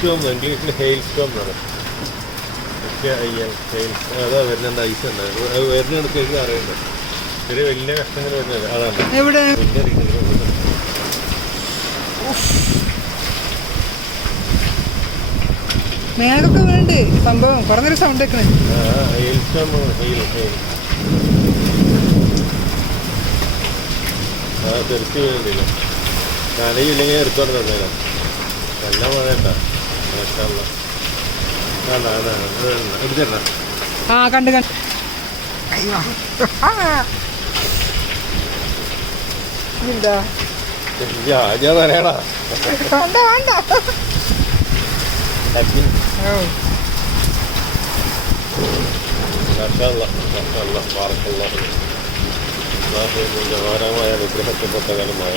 ഹെയിൽസ്റ്റോം, ഇംഗ്ലീഷിൽ ഹെയിൽസ്റ്റോം എന്നാണ്. അതാ വരുന്നുണ്ട്, ഐസ് ഉണ്ട്. അത് വരുന്നെടുത്ത് എനിക്ക് അറിയുന്നുണ്ട്. ചെറിയ വലിയ കഷ്ടങ്ങൾ വരുന്നത് അതാണ്. എവിടെ മേഘൊക്കെ വീണ്ട് സംഭവം കുറഞ്ഞൊരു സൗണ്ട് വെക്കണേ. ഹെയിൽസ്റ്റോം, തെറിച്ച് വീഴുന്നില്ല. നനയില്ലെങ്കിൽ എടുത്തോണ്ട് തന്നേരാം. നല്ല മഴ ഉണ്ടാ എടുത്തരണ. ആ കണ്ട് കണ്ട് എന്താ ഞാൻ തരേടാ. വേണ്ട വേണ്ട. മായ വിഗ്രഹത്തിൽപ്പെട്ട കാലം മായ